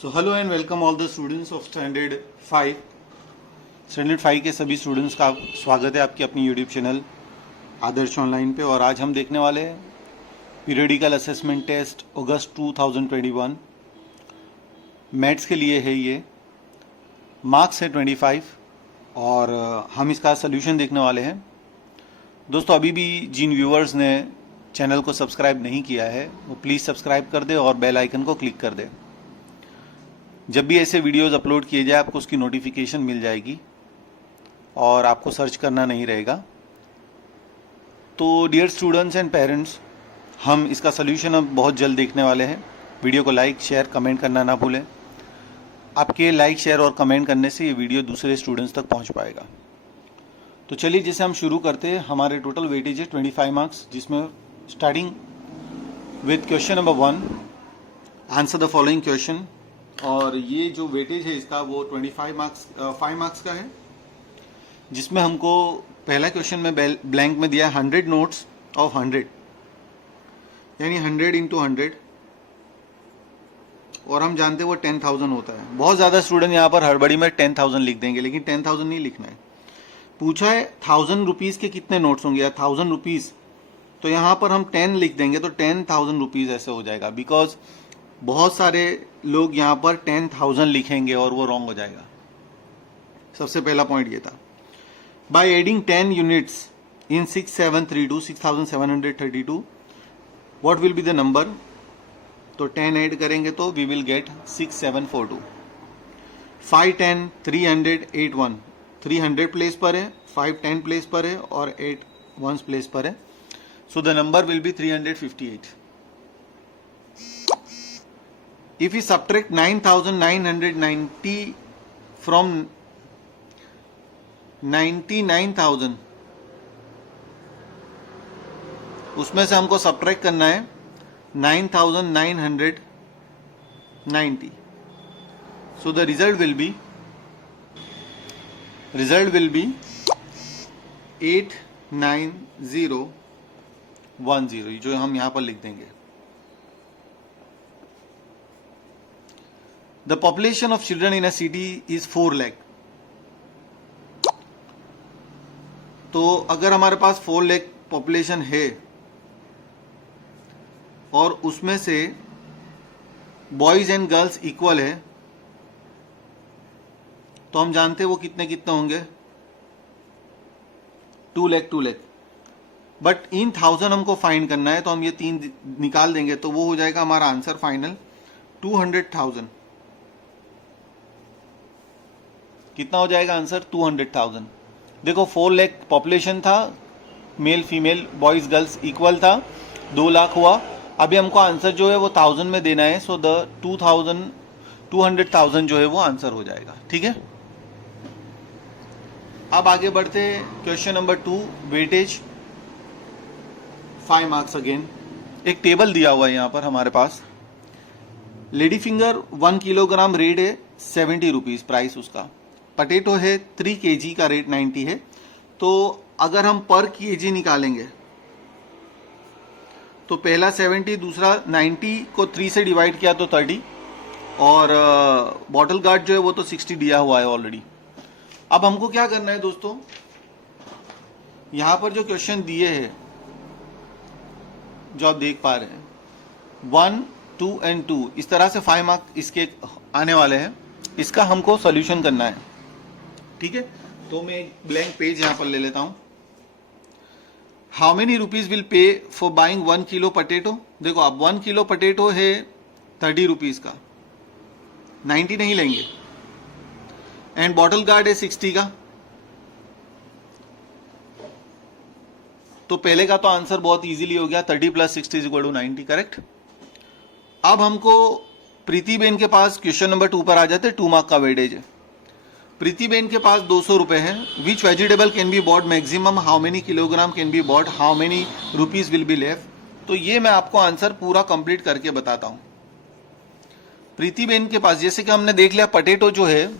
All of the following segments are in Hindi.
So hello and welcome all the students of standard 5। Standard 5 के सभी स्टूडेंट्स का स्वागत है आपकी अपनी यूट्यूब चैनल आदर्श ऑनलाइन पे। और आज हम देखने वाले हैं पीरियडिकल असेसमेंट टेस्ट अगस्त 2021 मैथ्स के लिए है। ये मार्क्स है 25 और हम इसका सोल्यूशन देखने वाले हैं। दोस्तों, अभी भी जिन व्यूअर्स ने चैनल को सब्सक्राइब नहीं किया है वो प्लीज़ सब्सक्राइब कर दे और बेल आइकन को क्लिक कर दे। जब भी ऐसे वीडियोस अपलोड किए जाए आपको उसकी नोटिफिकेशन मिल जाएगी और आपको सर्च करना नहीं रहेगा। तो डियर स्टूडेंट्स एंड पेरेंट्स, हम इसका सोल्यूशन अब बहुत जल्द देखने वाले हैं। वीडियो को लाइक शेयर कमेंट करना ना भूलें। आपके लाइक शेयर और कमेंट करने से ये वीडियो दूसरे स्टूडेंट्स तक पहुंच पाएगा। तो चलिए जैसे हम शुरू करते हैं। हमारे टोटल वेटेज है 25 मार्क्स, जिसमें starting with question number 1, answer the following question. और ये जो वेटेज है इसका वो 5 मार्क्स का है, जिसमें हमको पहला क्वेश्चन में ब्लैंक में दिया 100 नोट्स ऑफ 100, यानी 100 इंटू 100, और हम जानते हैं वो 10,000 होता है। बहुत ज़्यादा स्टूडेंट यहाँ पर हड़बड़ी में 10,000 लिख देंगे, लेकिन 10,000 नहीं लिखना है। पूछा है 1000 रुपीज़ के कितने नोट्स होंगे या 1000 रुपीज़, तो यहाँ पर हम 10 लिख देंगे तो 10,000 रुपीज़ ऐसे हो जाएगा। बिकॉज बहुत सारे लोग यहाँ पर 10,000 लिखेंगे और वो रॉन्ग हो जाएगा। सबसे पहला पॉइंट ये था। By adding 10 units in 6732 what will be the number. तो 10 ऐड करेंगे तो वी विल गेट 6742। 5 10 300 8 1, 300 प्लेस पर है, 5 10 प्लेस पर है और 8 1 प्लेस पर है। So the number will be 358। If we subtract 9,990 from 99,000, उसमें से हमको सब्ट्रैक्ट करना है 9,990। So the result will be 89010, जो हम यहाँ पर लिख देंगे। The population of children in a city is 4 lakh। तो अगर हमारे पास 4 लाख पॉपुलेशन है और उसमें से बॉयज एंड गर्ल्स इक्वल है, तो हम जानते हैं वो कितने कितने होंगे, 2 लाख। बट इन 1000 हमको फाइंड करना है, तो हम ये 3 निकाल देंगे तो वो हो जाएगा हमारा आंसर फाइनल 200,000। कितना हो जाएगा आंसर 200,000। देखो 4 लाख पॉपुलेशन था, male female boys girls equal था, 2 लाख हुआ। अभी हमको आंसर जो है वो 1000 में देना है। सो द 200,000 जो है वो आंसर हो जाएगा। ठीक है, अब आगे बढ़ते हैं। Question number 2, weightage 5 marks. Again एक टेबल दिया हुआ है यहाँ पर हमारे पास। लेडी फिंगर 1 किलोग्राम रेट है 70 रुपीज़ प्राइस उसका। पटेटो है 3 kg का रेट 90 है। तो अगर हम पर kg निकालेंगे तो पहला 70, दूसरा 90 को 3 से डिवाइड किया तो 30, और बॉटल गार्ड जो है वो तो 60 दिया हुआ है ऑलरेडी। अब हमको क्या करना है दोस्तों, यहां पर जो क्वेश्चन दिए हैं जो आप देख पा रहे हैं 1 2 एंड 2, इस तरह से 5 मार्क्स इसके आने वाले हैं। इसका हमको सॉल्यूशन करना है। ठीक है, तो मैं एक ब्लैंक पेज यहां पर ले लेता हूं। How many rupees will pay for buying 1 kilo potato. देखो अब 1 किलो पटेटो है 30 रुपीज का, 90 नहीं लेंगे। एंड बॉटल गार्ड है 60 का। तो पहले का तो आंसर बहुत इजीली हो गया, 30 + 60 = 90, करेक्ट। अब हमको प्रीति बेन के पास क्वेश्चन नंबर 2 पर आ जाते। 2 मार्क का वेटेज है। प्रीति बेन के पास 200 रुपए है। Which vegetable can be bought maximum, how many kilogram can be bought, how many rupees will be left. तो ये मैं आपको आंसर पूरा कंप्लीट करके बताता हूं। प्रीति बेन के पास जैसे कि हमने देख लिया, पटेटो जो है,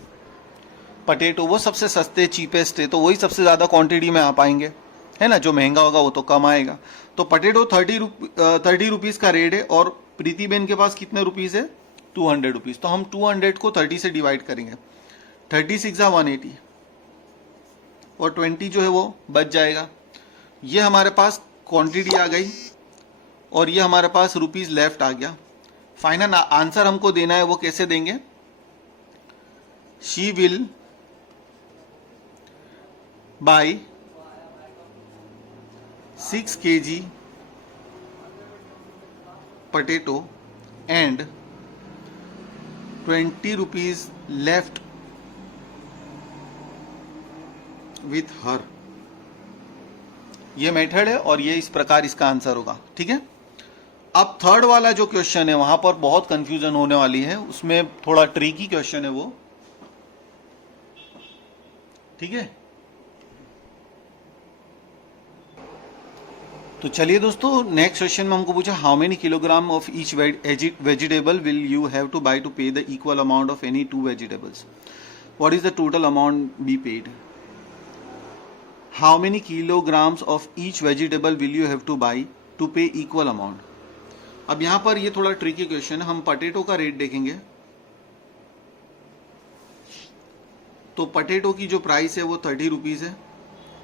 पटेटो वो सबसे सस्ते चीपेस्ट है, तो वही सबसे ज्यादा क्वांटिटी में आ पाएंगे, है ना। जो महंगा होगा वो तो कम आएगा। तो पटेटो 30 रुपीज का रेट है और प्रीति बेन के पास कितने रुपीज है 200 रुपीज़। तो हम 200 को 30 से डिवाइड करेंगे, 36 180 और 20 जो है वो बच जाएगा। ये हमारे पास क्वांटिटी आ गई और ये हमारे पास रुपीज़ लेफ्ट आ गया। फाइनल आंसर हमको देना है, वो कैसे देंगे? She will buy 6 kg potato and 20 rupees left with her। ये मेथड है और ये इस प्रकार इसका आंसर होगा। ठीक है, अब थर्ड वाला जो क्वेश्चन है वहां पर बहुत कंफ्यूजन होने वाली है, उसमें थोड़ा ट्रिकी क्वेश्चन है वो। ठीक है, तो चलिए दोस्तों, नेक्स्ट क्वेश्चन में हमको पूछा how many kilogram of each vegetable will you have to buy to pay the equal amount of any 2 vegetables, what is the total amount be paid. How many kilograms of each vegetable will you have to buy to pay equal amount. अब यहां पर ये थोड़ा ट्रिकी क्वेश्चन है। हम पटेटो का रेट देखेंगे तो पटेटो की जो प्राइस है वो 30 रुपीज है।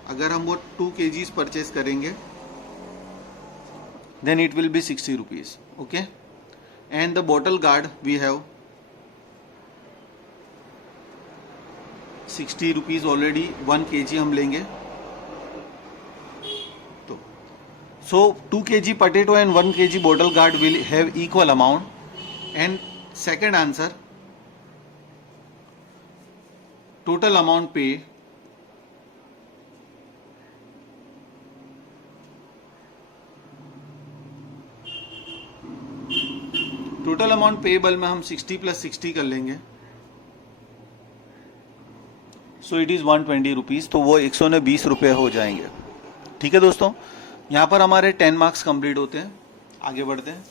अगर हम वो 2 kgs परचेज करेंगे then it will be 60 rupees, okay, and the bottle guard we have 60 rupees already, 1 kg हम लेंगे तो so 2 kg potato and 1 kg bottle guard will have equal amount, and second answer total amount paid total amount payable में हम 60 + 60 कर लेंगे, सो इट इज 120 रुपीज, तो वो 120 रुपये हो जाएंगे। ठीक है दोस्तों, यहां पर हमारे 10 मार्क्स कंप्लीट होते हैं। आगे बढ़ते हैं।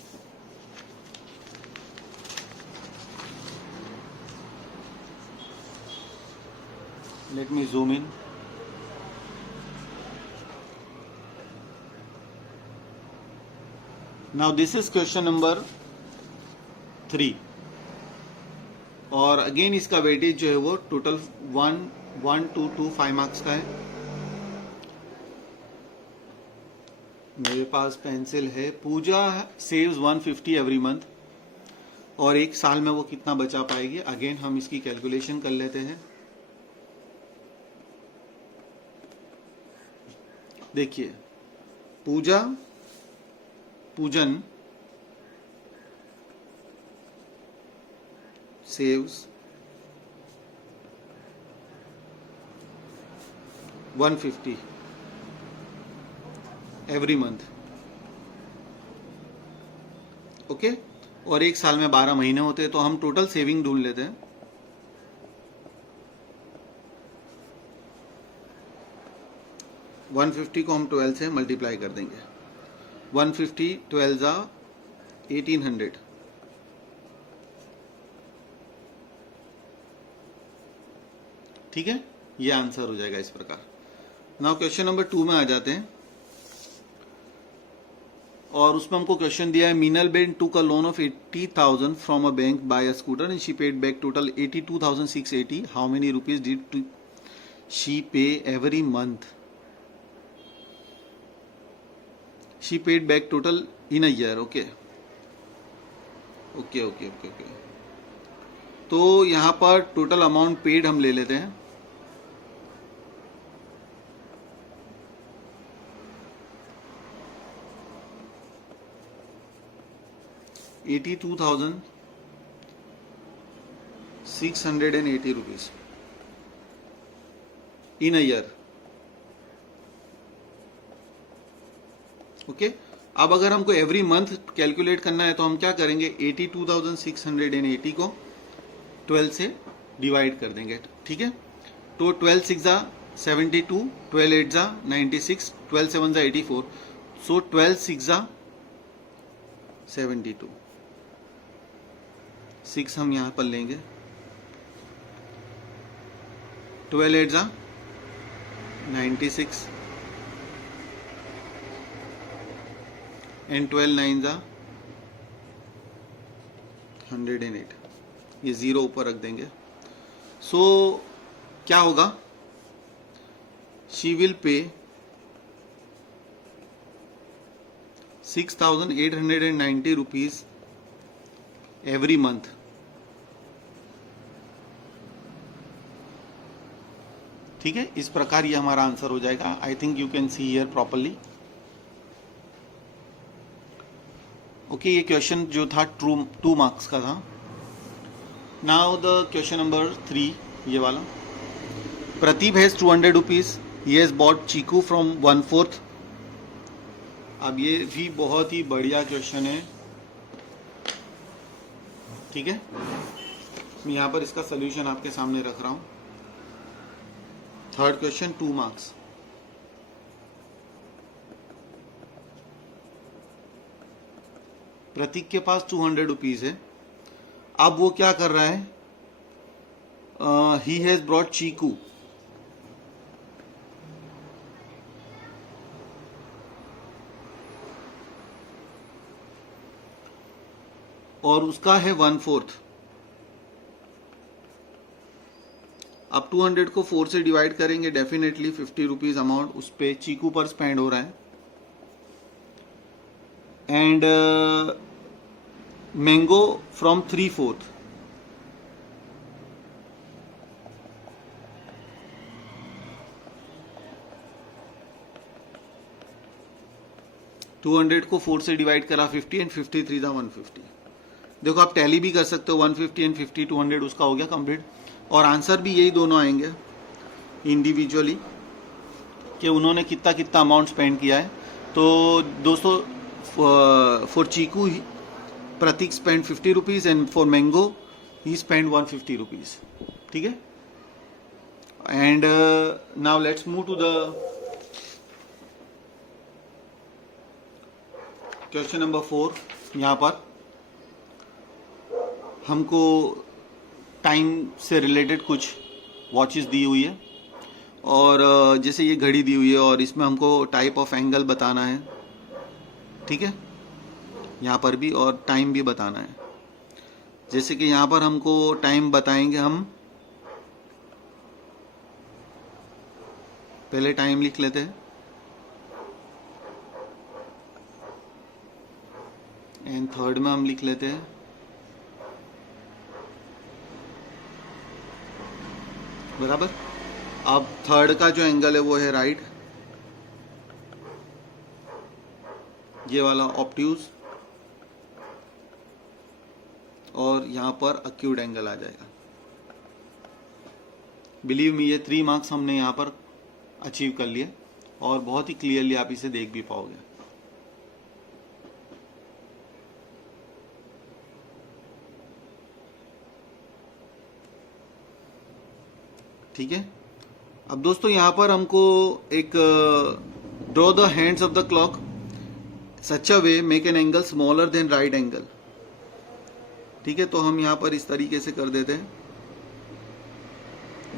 Let me zoom in. Now this is question number 3 और अगेन इसका वेटेज जो है वो टोटल 1, 1, 2, 2, 5 मार्क्स का है। मेरे पास पेंसिल है। पूजा सेव्स 150 एवरी मंथ, और एक साल में वो कितना बचा पाएगी। अगेन हम इसकी कैलकुलेशन कर लेते हैं। देखिए, पूजन saves 150 every month, ओके, और एक साल में 12 महीने होते हैं, तो हम टोटल सेविंग ढूंढ लेते हैं। वन 150 को हम 12 से मल्टीप्लाई कर देंगे। 150 12 जा 1800, ठीक है, ये आंसर हो जाएगा इस प्रकार। नाउ क्वेश्चन नंबर 2 में आ जाते हैं, और उसमें हमको क्वेश्चन दिया है Meenal ben took a loan of 80,000 from a bank buy a scooter and she paid back total 82,680। How many rupees did she pay every month. She paid back total in a year, okay okay okay okay okay. तो यहां पर टोटल अमाउंट पेड हम ले लेते हैं। ₹82,680 इन अ ईयर, ओके। अब अगर हमको एवरी मंथ कैलकुलेट करना है तो हम क्या करेंगे, 82,680 को 12 से डिवाइड कर देंगे, ठीक है। तो 12 6 जा 72, 12 8 जा 96, 12 7 जा 84, सो 12 6 जा 72, 6 हम यहां पर लेंगे, 12 8 जा 96 एंड 12 9 जा 108, ये 0 ऊपर रख देंगे. सो क्या होगा, she will pay 6,890 rupees every month. ठीक है, इस प्रकार ये हमारा आंसर हो जाएगा. I think you can see here properly. Okay, ये क्वेश्चन जो था 2 मार्क्स का था. नाउ द क्वेश्चन नंबर 3, ये वाला. Prateep has 200 rupees. He has bought chikoo from 1/4. अब ये भी बहुत ही बढ़िया क्वेश्चन है. ठीक है, मैं यहाँ पर इसका सोल्यूशन आपके सामने रख रहा हूँ. Third question, 2 marks. प्रतीक के पास 200 रुपीज है. अब वो क्या कर रहा है, ही हैज ब्रॉट चीकू. और उसका है 1/4. अब 200 को 4 से डिवाइड करेंगे, डेफिनेटली 50 रुपीज अमाउंट उस पे चीकू पर स्पेंड हो रहा है. And mango from 3/4. $200 को 4 से डिवाइड करा 50 एंड 53 था 150. देखो आप टैली भी कर सकते हो. 150 एंड 50, 200 उसका हो गया कंप्लीट. और आंसर भी यही दोनों आएंगे इंडिविजुअली कि उन्होंने कितना कितना अमाउंट स्पेंड किया है. तो दोस्तों, for chikoo Prateek spend 50 rupees and for mango he spend 150 rupees. ठीक है, and now let's move to the question number 4. यहाँ पर हमको टाइम से रिलेटेड कुछ वॉचेस दी हुई है. और जैसे ये घड़ी दी हुई है और इसमें हमको टाइप ऑफ एंगल बताना है. ठीक है, यहाँ पर भी और टाइम भी बताना है. जैसे कि यहाँ पर हमको टाइम बताएंगे हम. पहले टाइम लिख लेते हैं. एंड थर्ड में हम लिख लेते हैं बराबर. अब थर्ड का जो एंगल है वो है राइट, ये वाला ऑब्ट्यूज. और यहां पर अक्यूट एंगल आ जाएगा. बिलीव मी, ये 3 मार्क्स हमने यहां पर अचीव कर लिए और बहुत ही क्लियरली आप इसे देख भी पाओगे. ठीक है, अब दोस्तों यहां पर हमको एक draw the hands of the clock such a way make an angle smaller than right angle. ठीक है, तो हम यहां पर इस तरीके से कर देते हैं.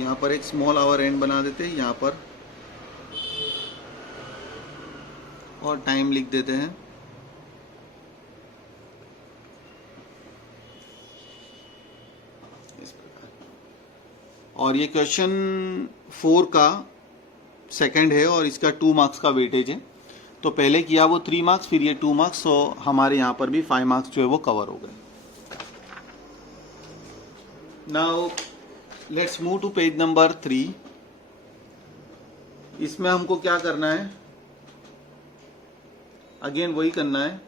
यहां पर एक स्मॉल आवर एंड बना देते हैं यहां पर और टाइम लिख देते हैं. इस प्रकार. और ये क्वेश्चन 4 का सेकंड है और इसका 2 मार्क्स का वेटेज है. तो पहले किया वो 3 मार्क्स, फिर ये 2 मार्क्स. तो हमारे यहाँ पर भी 5 मार्क्स जो है वो कवर हो गए. Now let's move to page number 3. इसमें हमको क्या करना है, अगेन वही करना है.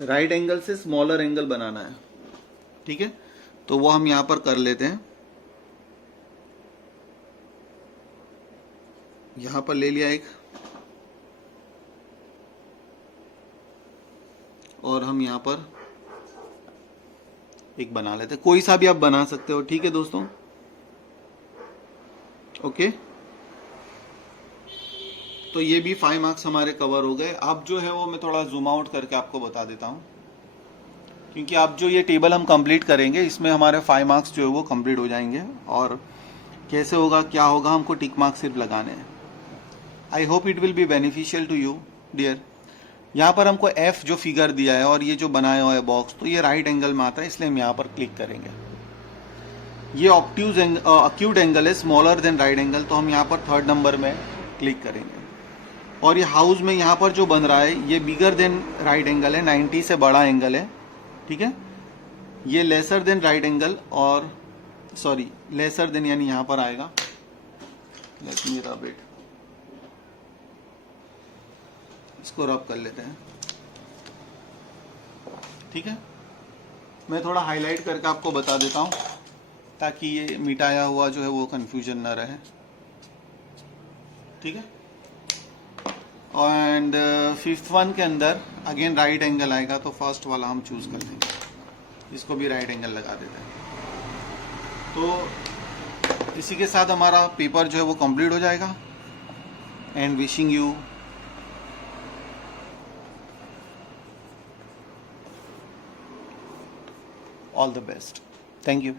राइट एंगल से स्मॉलर एंगल बनाना है. ठीक है, तो वो हम यहां पर कर लेते हैं. यहां पर ले लिया एक और हम यहां पर एक बना लेते हैं. कोई सा भी आप बना सकते हो. ठीक है दोस्तों, ओके. तो ये भी 5 मार्क्स हमारे कवर हो गए. अब जो है वो मैं थोड़ा जूम आउट करके आपको बता देता हूं, क्योंकि अब जो ये टेबल हम कंप्लीट करेंगे इसमें हमारे 5 मार्क्स जो है वो कंप्लीट हो जाएंगे. और कैसे होगा, क्या होगा, हमको टिक मार्क्स सिर्फ लगाने हैं. I hope it will be beneficial to you dear. यहाँ पर हमको एफ जो फिगर दिया है और ये जो बनाया हुआ है बॉक्स, तो ये राइट एंगल में आता है, इसलिए हम यहाँ पर क्लिक करेंगे। ये अक्यूट एंगल है, स्मॉलर देन राइट एंगल, तो हम यहाँ पर थर्ड नंबर में क्लिक करेंगे। और ये हाउस में यहाँ पर जो बन रहा है ये बिगर देन राइट एंगल है, 90 से बड़ा एंगल है, ठीक है। ये लेसर देन राइट एंगल और सॉरी लेसर देन यानी यहाँ पर आएगा। लेट मी रब इट, इसको रब कर लेते हैं, ठीक है। मैं थोड़ा हाईलाइट करके आपको बता देता हूँ ताकि ये मिटाया हुआ जो है वो कंफ्यूजन ना रहे, ठीक है। एंड फिफ्थ वन के अंदर अगेन राइट एंगल आएगा, तो फर्स्ट वाला हम चूज कर लेंगे, इसको भी राइट एंगल लगा देते हैं। तो इसी के साथ हमारा पेपर जो है वो कंप्लीट हो जाएगा। And wishing you all the best. Thank you.